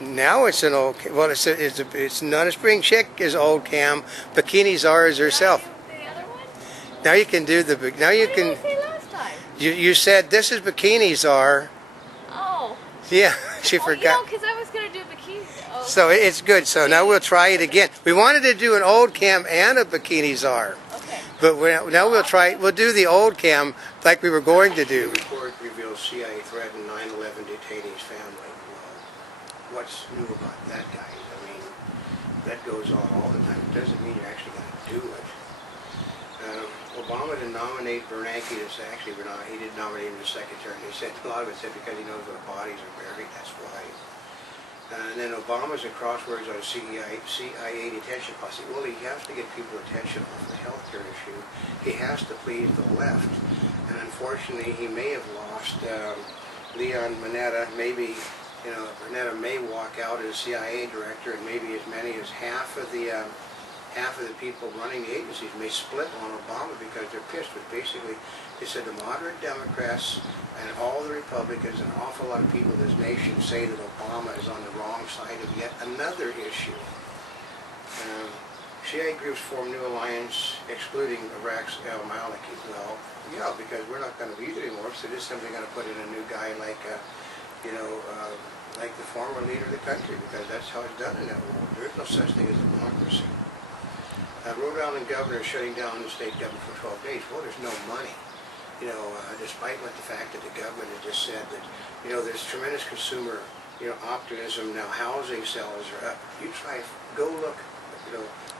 Now it's an old. Well, it's not a spring chick is Oldecam. Bikinis are as herself. Now you can do the. Now you can. What did I say last time? You said this is bikinis are. Oh. Yeah, she forgot. Because I was gonna do bikinis. Oh. So it's good. So now we'll try it again. We wanted to do an Oldecam and a bikinis are. Okay. But now we'll try. We'll do the Oldecam like we were going to do. Report reveals CIA threatened 9/11 detainees' family. Well, what's new about that, guys? I mean, that goes on all the time. It doesn't mean you're actually going to do it. Obama didn't nominate Bernanke as he did nominate him as secretary. They said a lot of it said because he knows where the bodies are buried. That's why. And then Obama's at crosswords on CIA detention policy. Well, he has to get people attention off the healthcare issue. He has to please the left. And unfortunately, he may have lost Leon Panetta. Maybe, Panetta may walk out as CIA director, and maybe as many as half of the people running the agencies may split on Obama because they're pissed. But basically, they said the moderate Democrats and all the Republicans and an awful lot of people in this nation say that Obama is on the wrong side of yet another issue. Shiite groups form new alliance excluding Iraq's al-Maliki. Well, yeah, because we're not going to be there anymore, so they're simply going to put in a new guy like, like the former leader of the country, because that's how it's done in that world. There is no such thing as a democracy. Rhode Island governor is shutting down the state government for 12 days. Well, there's no money. Despite what the fact that the government has just said that, there's tremendous consumer, optimism. Now housing sales are up. You try, go look,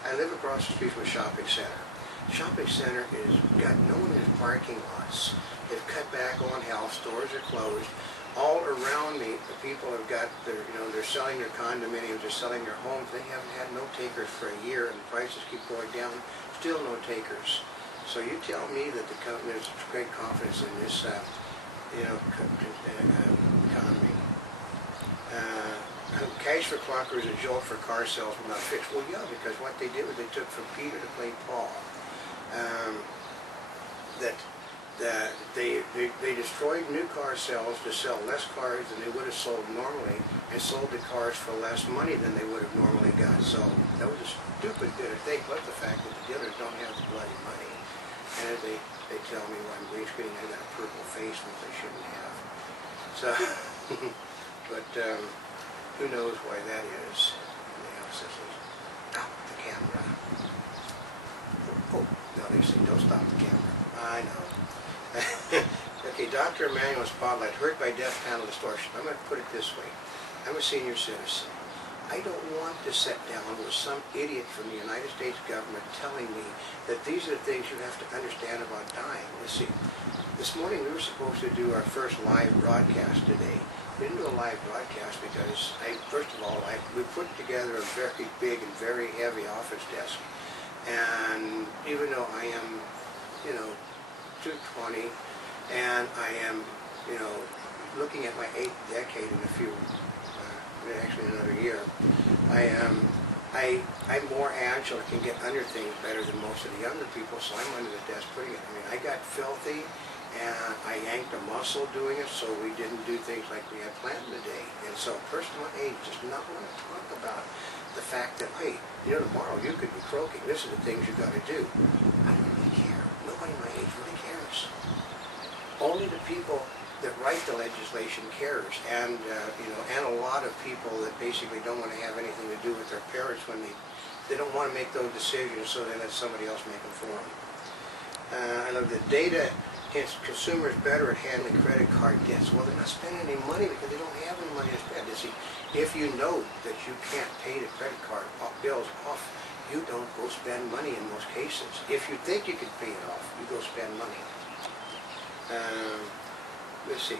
I live across the street from a shopping center. The shopping center no one in parking lots. They've cut back on health. Stores are closed. All around me, the people have got they're selling their condominiums, they're selling their homes. They haven't had no takers for a year, and the prices keep going down. Still no takers. So you tell me that there's great confidence in this, economy. Cash for clunkers and jolt for car sales will not fix. Well, yeah, because what they did was they took from Peter to play Paul. They destroyed new car sales to sell less cars than they would have sold normally, and sold the cars for less money than they would have normally got. So that was a stupid bit of thing, plus the fact that the dealers don't have the bloody money. And as they tell me when I'm green screening, I got a purple face, which they shouldn't have. So, but who knows why that is? And the house says, stop the camera. Oh, no, they say, don't stop the camera. I know. Okay, Dr. Emmanuel Spotlight, hurt by death panel distortion. I'm going to put it this way. I'm a senior citizen. I don't want to sit down with some idiot from the United States government telling me that these are the things you have to understand about dying. Let's see. This morning we were supposed to do our first live broadcast today. We didn't do a live broadcast because, first of all, we put together a very big and very heavy office desk. And even though I am, 220, and I am, looking at my 8th decade in a few, actually another year, I'm more agile, I can get under things better than most of the younger people, so I'm under the desk putting it. I mean, I got filthy, and I yanked a muscle doing it, so we didn't do things like we had planned today. And so a person my age does not want to talk about the fact that, hey, tomorrow you could be croaking. This are the things you got to do. I don't really care. Nobody my age really cares. Only the people that write the legislation cares, and and a lot of people that basically don't want to have anything to do with their parents when they don't want to make those decisions, so they let somebody else make them for them. I love the data. Hence, consumers better at handling credit card debts. Well, they're not spending any money because they don't have any money to spend. You see, if you know that you can't pay the credit card bills off, you don't go spend money in most cases. If you think you can pay it off, you go spend money. Let's see.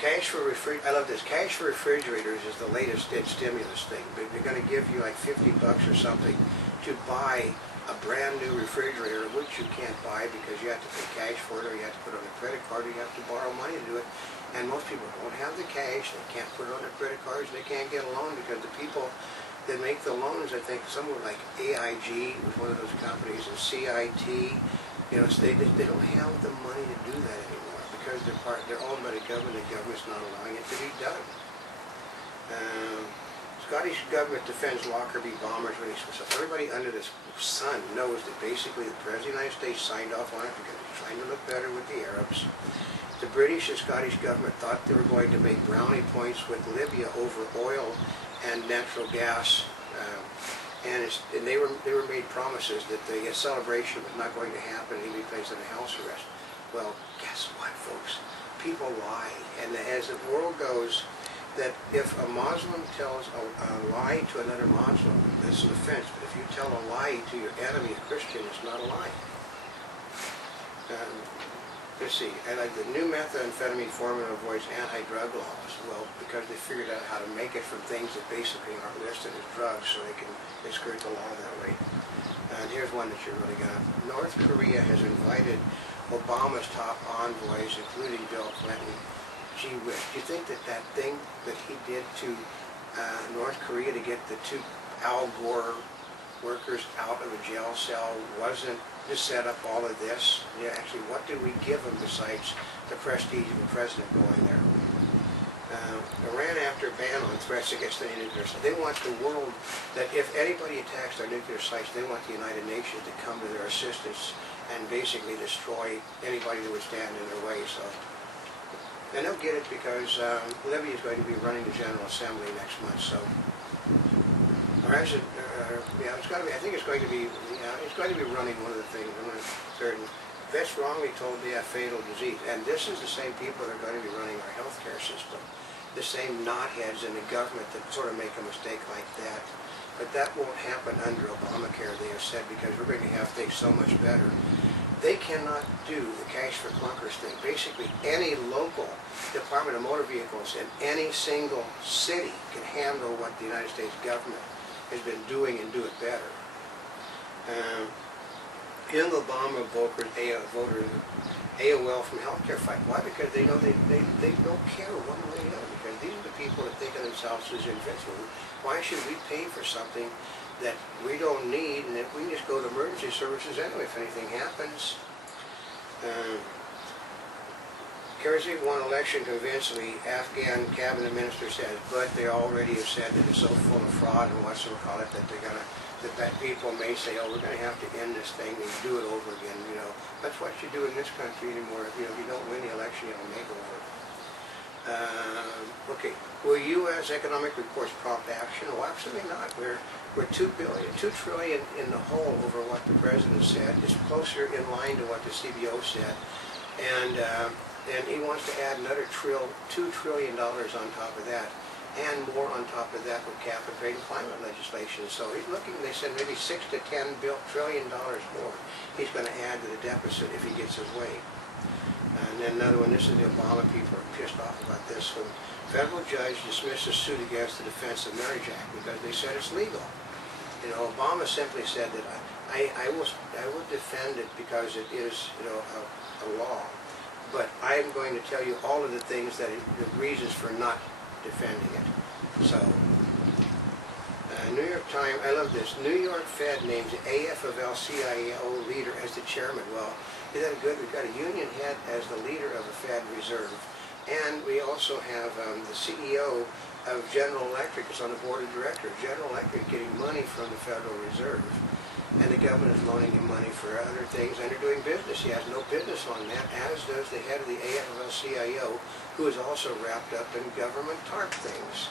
I love this. Cash for refrigerators is the latest stimulus thing. They're going to give you like $50 or something to buy a brand new refrigerator, which you can't buy because you have to pay cash for it, or you have to put it on a credit card, or you have to borrow money to do it. And most people don't have the cash. They can't put it on their credit cards. They can't get a loan because the people that make the loans, I think, somewhere like AIG was one of those companies, and CIT. So they don't have the money to do that anymore because they're owned by the government. The government's not allowing it to be done. Scottish government defends Lockerbie bombers release. So everybody under the sun knows that basically the President of the United States signed off on it because he's trying to look better with the Arabs. The British and Scottish government thought they were going to make brownie points with Libya over oil and natural gas, and they were made promises that the celebration was not going to happen and he'd be placed under house arrest. Well, guess what, folks? People lie, and as the world goes, that if a Muslim tells a lie to another Muslim, it's an offense. But if you tell a lie to your enemy, a Christian, it's not a lie. Let's see, and like the new methamphetamine formula avoids anti-drug laws. Well, because they figured out how to make it from things that basically aren't listed as drugs, so they skirt the law that way. And here's one that you're really gonna. North Korea has invited Obama's top envoys, including Bill Clinton. Gee whiz, do you think that thing that he did to North Korea to get the two Al Gore workers out of a jail cell wasn't to set up all of this? Yeah, actually, what did we give them besides the prestige of the president going there? Iran, after a ban on threats against any nuclear sites, they want the world that if anybody attacks their nuclear sites, they want the United Nations to come to their assistance and basically destroy anybody that would stand in their way. So, and they'll get it because Libya is going to be running the General Assembly next month. So, or actually, yeah, it's got to be. I think it's going to be. It's going to be running one of the things. I'm not certain. Vets wrongly told they have fatal disease, and this is the same people that are going to be running our healthcare system. The same knotheads in the government that sort of make a mistake like that. But that won't happen under Obamacare, they have said, because we're going to have things so much better. They cannot do the cash for clunkers thing. Basically, any local Department of Motor Vehicles in any single city can handle what the United States government has been doing and do it better. Young Obama voters AOL from healthcare fight. Why? Because they know they don't care one way or the other. Because these are the people that think of themselves as invincible. Why should we pay for something that we don't need, and if we can just go to emergency services anyway if anything happens? Karzai won election convincingly, Afghan cabinet minister says, but they already have said that it's so full of fraud and what's it call it that they're gonna that people may say, oh, we're gonna have to end this thing and do it over again. You know, that's what you do in this country anymore. If you don't win the election, you don't make over. Okay, will U.S. economic reports prompt action? Oh, absolutely not. We're $2 trillion in the hole over what the president said. It's closer in line to what the CBO said, and he wants to add another $2 trillion on top of that, and more on top of that with cap and trade and climate legislation. So he's looking. They said maybe $6 to $10 trillion more he's going to add to the deficit if he gets his way. And then another one, this is the Obama people are pissed off about this. When federal judge dismissed a suit against the Defense of Marriage Act because they said it's legal. You know, Obama simply said that I will defend it because it is, you know, a law. But I am going to tell you all of the things that the reasons for not defending it. So, New York Times, I love this. New York Fed names AFL-CIO leader as the chairman. Well, isn't that good? We've got a union head as the leader of the Fed Reserve. And we also have the CEO of General Electric is on the board of directors. General Electric getting money from the Federal Reserve. And the government is loaning him money for other things, and they're doing business. He has no business on that, as does the head of the AFL-CIO, who is also wrapped up in government TARP things.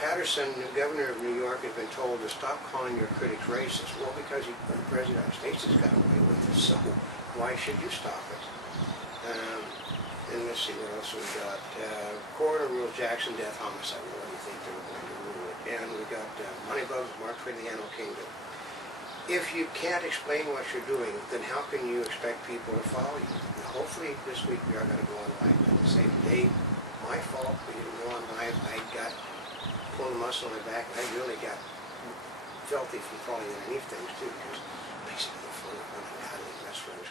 Patterson, the governor of New York, has been told to stop calling your critics racist. Well, because the President of the United States has got away with it, so why should you stop it? And let's see what else we got. Coroner rules Jackson death homicide. What do you think they were going to rule it? And we got Moneybugs, Mark Twain, the Animal Kingdom. If you can't explain what you're doing, then how can you expect people to follow you? And hopefully this week we are going to go on live. Like the same day, my fault, we didn't go on live. I got pulled a muscle in my back, and I really got filthy from falling underneath things too, because basically the phone went on how they mess with us.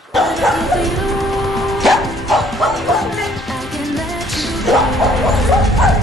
I can let you go.